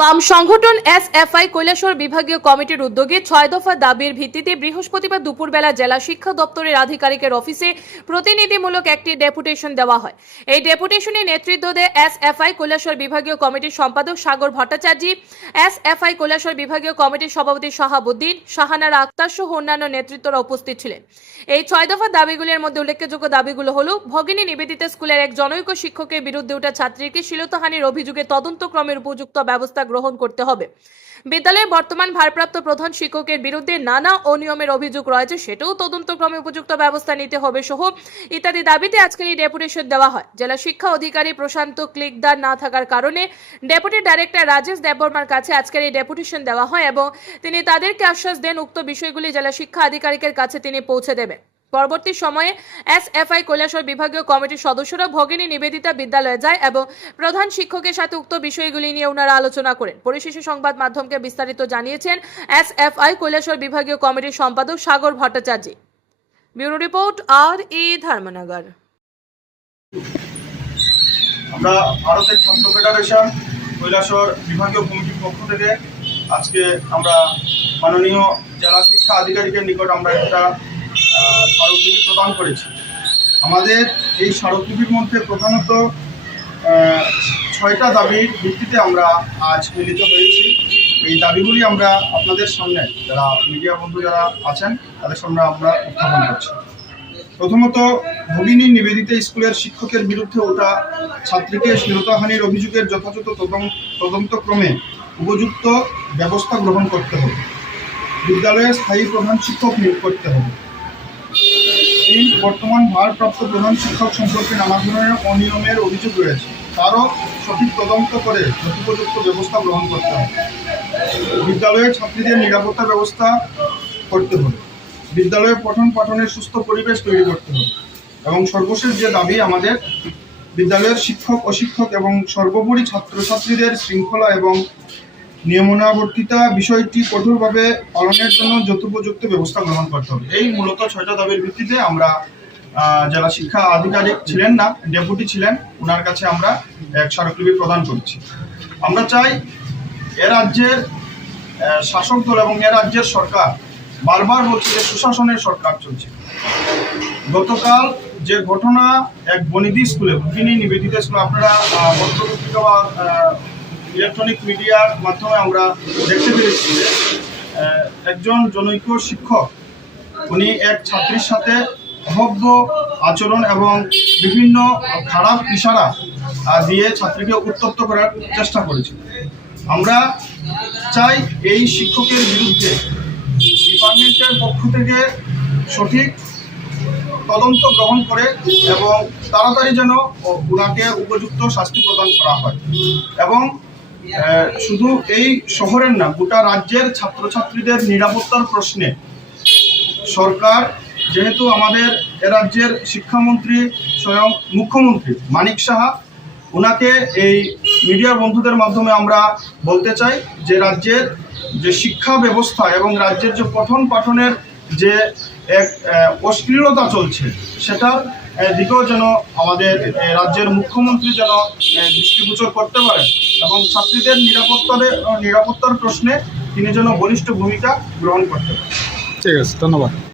বাম সংগঠন এসএফআই কৈলাসর বিভাগীয় কমিটির উদ্যোগে ছয় দফা দাবির ভিত্তিতে বৃহস্পতিবার দুপুরবেলা জেলা শিক্ষা দপ্তরের আধিকারিকের অফিসে প্রতিনিধিমূলক একটি ডেপুটেশন দেওয়া হয়। এই ডেপুটেশনে নেতৃত্ব দেয় এসএফআই কৈলাসর বিভাগীয় কমিটির সম্পাদক সাগর ভট্টাচার্য, এসএফআই কৈলাসর বিভাগীয় কমিটির সভাপতি শাহাবুদ্দিন, শাহানারা আক্তার সহ অন্যান্য নেতৃত্বরা উপস্থিত ছিলেন। এই ছয় দফা দাবিগুলির মধ্যে উল্লেখযোগ্য দাবিগুলো হলো, ভগিনী নিবেদিতা স্কুলের এক জনৈক শিক্ষকের বিরুদ্ধে ওঠা ছাত্রীকে শিলতাহানির অভিযোগে তদন্ত তদন্তক্রমের উপযুক্ত ব্যবস্থা গ্রহণ করতে হবে। বিদ্যালয়ের বর্তমান ভারপ্রাপ্ত প্রধান শিক্ষকের বিরুদ্ধে নানা অনিয়মের অভিযোগ রয়েছে, সেটাও তদন্তক্রমে উপযুক্ত ব্যবস্থা নিতে হবে সহ ইত্যাদি দাবিতে আজকের এই ডেপুটেশন দেওয়া হয়। জেলা শিক্ষা অধিকারী প্রশান্ত ক্লিকদার না থাকার কারণে ডেপুটি ডাইরেক্টর রাজেশ দেববর্মার কাছে আজকের এই ডেপুটেশন দেওয়া হয় এবং তিনি তাদেরকে আশ্বাস দেন, উক্ত বিষয়গুলি জেলা শিক্ষা আধিকারিকের কাছে তিনি পৌঁছে দেবেন। পরবর্তী সময়ে এসএফআই কৈলাসর বিভাগীয় কমিটির সদস্যরা ভগিনী নিবেদিতা বিদ্যালয়ে যায় এবং প্রধান শিক্ষকের সাথে উক্ত বিষয়গুলি নিয়ে ওনারা আলোচনা করেন। পরিশেষে সংবাদ মাধ্যমকে বিস্তারিত জানিয়েছেন এসএফআই কৈলাসর বিভাগীয় কমিটির সম্পাদক সাগর ভট্টাচার্য। ব্যুরো রিপোর্ট আর ই ধর্মনগর। আমরা ভারতের ছাত্র ফেডারেশন কৈলাসহর বিভাগীয় কমিটির পক্ষ থেকে আজকে আমরা মাননীয় জেলা শিক্ষা আধিকারিকের নিকট আমরা একটা স্মারকলিপি প্রদান করেছি। আমাদের এই স্মারকলিপির মধ্যে প্রধানত ছয়টা দাবির ভিত্তিতে আমরা আজ মিলিত হয়েছি। এই দাবিগুলি আমরা আপনাদের সামনে, যারা মিডিয়া বন্ধু যারা আছেন, তাদের সামনে আমরা উত্থাপন করছি। প্রথমত, ভগিনী নিবেদিতা স্কুলের শিক্ষকের বিরুদ্ধে ওঠা ছাত্রীকে শ্লীলতাহানির অভিযোগের যথাযথ তদন্ত, তদন্তক্রমে উপযুক্ত ব্যবস্থা গ্রহণ করতে হবে। বিদ্যালয়ে স্থায়ী প্রধান শিক্ষক নিয়োগ করতে হবে। তিন বর্তমান ভারপ্রাপ্ত প্রধান শিক্ষক সম্পর্কে নানা ধরনের অনিয়মের অভিযোগ রয়েছে। তারও সঠিক তদন্ত করে যথোপযুক্ত ব্যবস্থা গ্রহণ করতে হবে। বিদ্যালয়ে ছাত্রীদের নিরাপত্তা ব্যবস্থা করতে হবে। বিদ্যালয়ে পঠন পাঠনের সুস্থ পরিবেশ তৈরি করতে হবে। এবং সর্বশেষ যে দাবি আমাদের, বিদ্যালয়ের শিক্ষক, অশিক্ষক এবং সর্বোপরি ছাত্রছাত্রীদের শৃঙ্খলা এবং নিয়মনাবর্তিতা বিষয়টি কঠোরভাবে পালনের জন্য যথোপযুক্ত ব্যবস্থা গ্রহণ করতে হবে। এই মূলত ছয়টা দাবির ভিত্তিতে আমরা জেলা শিক্ষা আধিকারিক ছিলেন না, ডেপুটি ছিলেন ওনার কাছে আমরা এক স্মারকলিপি প্রদান করছি। আমরা চাই এ রাজ্যের শাসক দল এবং এ রাজ্যের সরকার বারবার বলছে যে সুশাসনের সরকার চলছে। গতকাল যে ঘটনা এক বনিদি স্কুলে, ভগিনী নিবেদিতা স্কুলে, আপনারা বা ইলেকট্রনিক মিডিয়ার মাধ্যমে আমরা দেখতে পেরেছি যে একজন জনৈক শিক্ষক, উনি এক ছাত্রীর সাথে অভব্য আচরণ এবং বিভিন্ন খারাপ ইশারা দিয়ে ছাত্রীকে উত্তপ্ত করার চেষ্টা করেছিল। আমরা চাই এই শিক্ষকের বিরুদ্ধে ডিপার্টমেন্টের পক্ষ থেকে সঠিক তদন্ত গ্রহণ করে এবং তাড়াতাড়ি যেন ওনাকে উপযুক্ত শাস্তি প্রদান করা হয়। এবং শুধু এই শহরের না, গোটা রাজ্যের ছাত্রছাত্রীদের নিরাপত্তার প্রশ্নে সরকার, যেহেতু আমাদের এ রাজ্যের শিক্ষামন্ত্রী স্বয়ং মুখ্যমন্ত্রী মানিক সাহা, ওনাকে এই মিডিয়ার বন্ধুদের মাধ্যমে আমরা বলতে চাই যে রাজ্যের যে শিক্ষা ব্যবস্থা এবং রাজ্যের যে পঠন পাঠনের যে এক অশ্লীলতা চলছে, সেটার দিকেও যেন আমাদের রাজ্যের মুখ্যমন্ত্রী যেন দৃষ্টিগোচর করতে পারেন এবং ছাত্রীদের নিরাপত্তার নিরাপত্তার প্রশ্নে তিনি যেন বলিষ্ঠ ভূমিকা গ্রহণ করতে পারেন। ঠিক আছে, ধন্যবাদ।